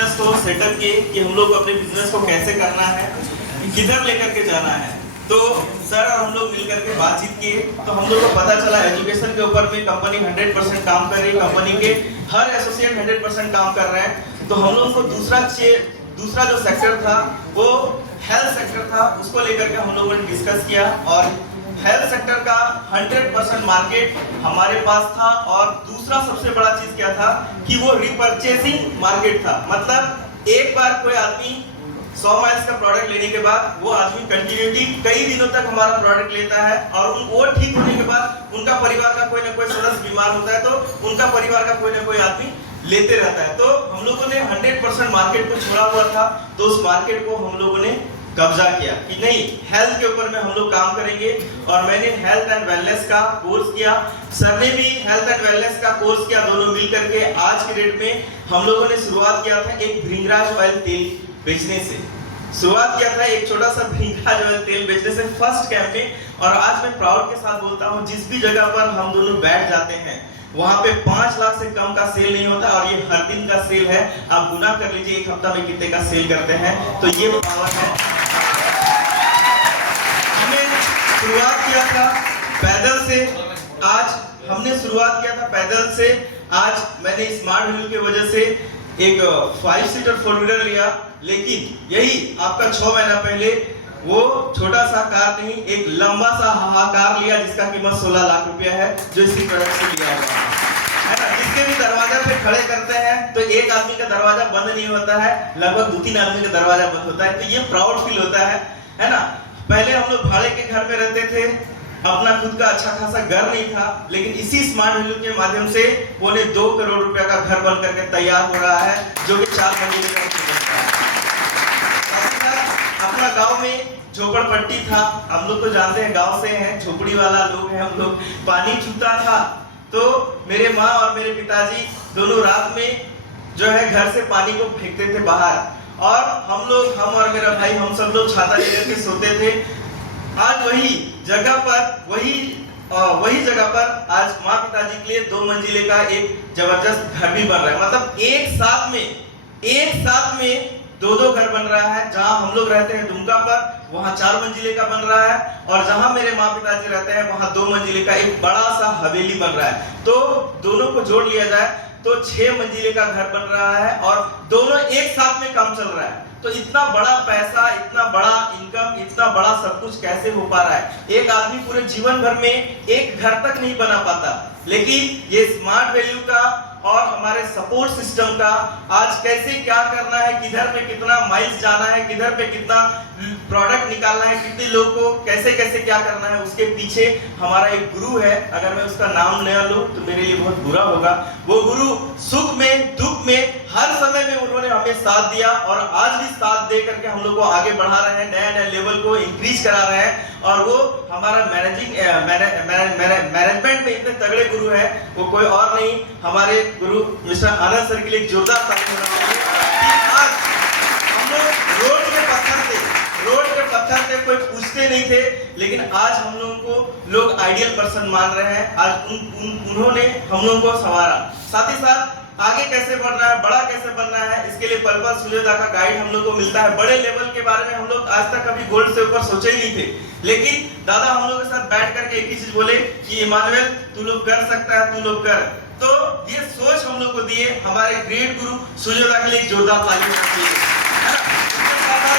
Business को setup किए कि हम लोग अपने बिजनेस को कैसे करना है, किधर लेकर के जाना है। तो सर और हम लोग मिलकर के बातचीत किए तो हम लोग को पता चला एजुकेशन के ऊपर में कंपनी 100% काम कर रही है, कंपनी के हर एसोसिएट 100% काम कर रहे हैं। तो हम लोग को दूसरा जो सेक्टर था वो हेल्थ सेक्टर था, उसको लेकर के हम लोगों ने डिस्कस किया और हेल्थ सेक्टर का 100% मार्केट हमारे पास था। और दूसरा सबसे बड़ा चीज क्या था कि वो रिपर्चेसिंग मार्केट था। मतलब एक बार कोई आदमी 100 माइल्स का प्रोडक्ट लेने के बाद वो आदमी कंटिन्यूटी कई दिनों तक हमारा प्रोडक्ट लेता है और वो ठीक होने के बाद उनका परिवार का कोई ना कोई सदस्य बीमार होता है तो उनका परिवार का कोई ना कोई आदमी लेते रहता है। तो हम लोगों ने 100% मार्केट को छोड़ा हुआ था, तो उस मार्केट को हम लोगों ने कब्जा किया कि नहीं, हेल्थ के ऊपर में हम लोग काम करेंगे। और मैंने हेल्थ एंड वेलनेस का कोर्स किया, सर ने भी हेल्थ एंड वेलनेस का कोर्स किया, दोनों मिल करके आज के डेट में हम लोगों ने शुरुआत किया था एक भृंगराज ऑयल तेल बेचने से। शुरुआत किया था एक छोटा सा भृंगराज ऑयल तेल बेचने से फर्स्ट कैंप में। और आज मैं प्राउड के साथ बोलता हूँ जिस भी जगह पर हम दोनों बैठ जाते हैं वहां पे 5 लाख से कम का सेल नहीं होता। और ये हर दिन का सेल है, आप गुना कर लीजिए एक हफ्ता में कितने का सेल करते हैं। तो ये पावर है। हमने शुरुआत किया था पैदल से, आज मैंने स्मार्ट व्हील की वजह से एक 5 सीटर 4 व्हीलर लिया। लेकिन यही आपका 6 महीना पहले वो छोटा सा कार नहीं, एक लंबा सा हाहाकार लिया जिसका कीमत 16 लाख रुपया है, जो इसी प्रोडक्ट से लिया हुआ है ना। जिसके भी दरवाजा पे खड़े करते हैं तो एक आदमी का दरवाजा बंद नहीं होता है, लगभग 2-3 आदमी का दरवाजा बंद होता है। तो ये प्राउड फील होता है ना। पहले हम लोग भाड़े के घर में रहते थे, अपना खुद का अच्छा खासा घर नहीं था, लेकिन इसी स्मार्ट व्हील के माध्यम से 2 करोड़ रुपया का घर बन करके तैयार हो रहा है, जो कि 4 मंजिले का बनता है। अपना गांव में झोपड़पट्टी था, हम लोग तो जानते हैं गांव से हैं, झोपड़ी वाला लोग हैं हम लोग। पानी छूता था तो मेरे माँ और मेरे पिताजी दोनों रात में जो है घर से पानी को फेंकते थे बाहर, और हम और मेरा भाई हम सब लोग छाता लेकर के सोते थे। आज वही जगह पर आज माँ पिताजी के लिए 2 मंजिले का एक जबरदस्त घर भी बन रहा है। मतलब एक साथ में 2 घर बन रहा है। जहां हम लोग रहते हैं दुमका पर, वहां 4 मंजिले का बन रहा है, और जहां मेरे माँ पिताजी रहते हैं वहां 2 मंजिले का एक बड़ा सा हवेली बन रहा है। तो दोनों को जोड़ लिया जाए तो 6 मंजिले का घर बन रहा है, और दोनों एक साथ में काम चल रहा है। तो इतना बड़ा पैसा, इतना बड़ा इनकम, इतना बड़ा सब कुछ कैसे हो पा रहा है? एक आदमी पूरे जीवन भर में एक घर तक नहीं बना पाता, लेकिन ये स्मार्ट वैल्यू का और हमारे सपोर्ट सिस्टम का आज कैसे क्या करना है, किधर पे कितना माइल्स जाना है, किधर पे कितना प्रोडक्ट निकालना है, कितने लोग को कैसे कैसे क्या करना है, उसके पीछे हमारा एक गुरु है। अगर मैं उसका नाम न लूं तो मेरे लिए बहुत बुरा होगा। वो गुरु सुख में दुख में हर समय में उन्होंने हमें साथ दिया, और आज भी साथ दे करके हम लोग को आगे बढ़ा रहे हैं, नया लेवल को इंक्रीज करा रहे हैं। और वो हमारा मैनेजमेंट में इतने तगड़े गुरु है, वो कोई और नहीं, हमारे गुरु मिस्टर आनंद सर के लिए जोरदार ताली होना चाहिए। आज हम लोग रोड के पत्थर से कोई पूछते नहीं थे, लेकिन आज हम लोगों को लोग आइडियल पर्सन मान रहे हैं। आज उन्होंने हम लोगों को संवारा। साथ ही साथ आगे कैसे बढ़ना है, बड़ा कैसे बनना है, इसके लिए पल-पल सूर्योदय का गाइड हम लोग को मिलता है। बड़े लेवल के बारे में हम लोग आज तक कभी गोल्ड से ऊपर सोचे ही नहीं थे, लेकिन दादा हम लोग के साथ बैठ करके एक ही चीज बोले कि इमानुएल तू लोग कर सकता है, तू लोग कर। तो ये सोच हम लोग को दिए हमारे ग्रेट गुरु सूर्योदय के लिए जोरदार ताली होनी चाहिए, है ना। हम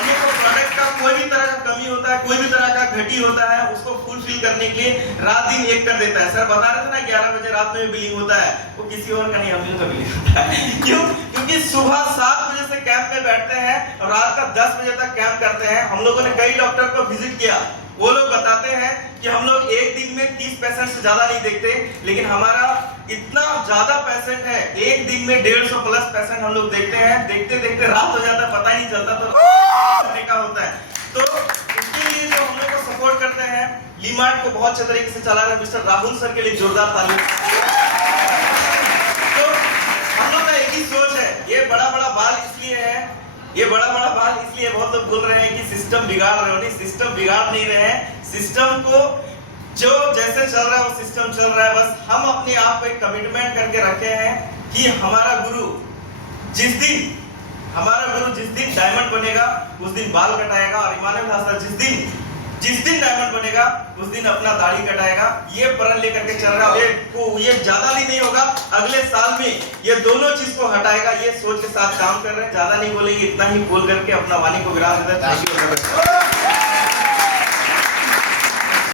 लोग को प्रोडक्ट का कोई भी तरह का कमी होता है, कोई भी तरह का घटी होता है, उसको फुलफिल करने के लिए रात दिन एक कर देता है। सर बता रहे थे ना 11 बजे रात में बिलिंग होता है, वो किसी और का नहीं, हम लोग का बिलिंग होता है। क्यों? क्योंकि सुबह 7 बजे से कैंप में बैठते हैं और रात का 10 बजे तक कैंप करते हैं। हम लोगों ने कई डॉक्टर को विजिट किया, वो लोग बताते हैं कि हम लोग एक दिन में 30 पेशेंट से ज्यादा नहीं देखते, लेकिन हमारा इतना ज्यादा पेशेंट है, एक दिन में 150 प्लस पेशेंट हम लोग देखते हैं। देखते देखते रात हो जाता है, पता ही नहीं चलता, तो का होता है। तो इसके लिए जो हम लोग को सपोर्ट करते हैं, लीमार्ट को बहुत अच्छे तरीके से चला रहे मिस्टर राहुल सर के लिए जोरदार ताली। तो हम लोग का एक ही सोच है, ये बड़ा बाल इसलिए है, बहुत लोग बोल रहे हैं कि सिस्टम बिगाड़ रहे हो। नहीं, सिस्टम बिगाड़ नहीं रहे हैं, सिस्टम को जो जैसे चल रहा है वो सिस्टम चल रहा है। बस हम अपने आप को एक कमिटमेंट करके रखे हैं कि हमारा गुरु जिस दिन हमारा गुरु जिस दिन डायमंड बनेगा उस दिन बाल कटाएगा, और इमानुएल हासदा जिस दिन डायमंड बनेगा उस दिन अपना दाढ़ी कटाएगा। ये प्रण लेकर के चल रहा है। ये ज्यादा भी नहीं होगा, अगले साल में ये दोनों चीज को हटाएगा, ये सोच के साथ काम कर रहे हैं। ज्यादा नहीं बोलेंगे, इतना ही बोल करके अपना वाणी को विराम देते हैं। Thank you.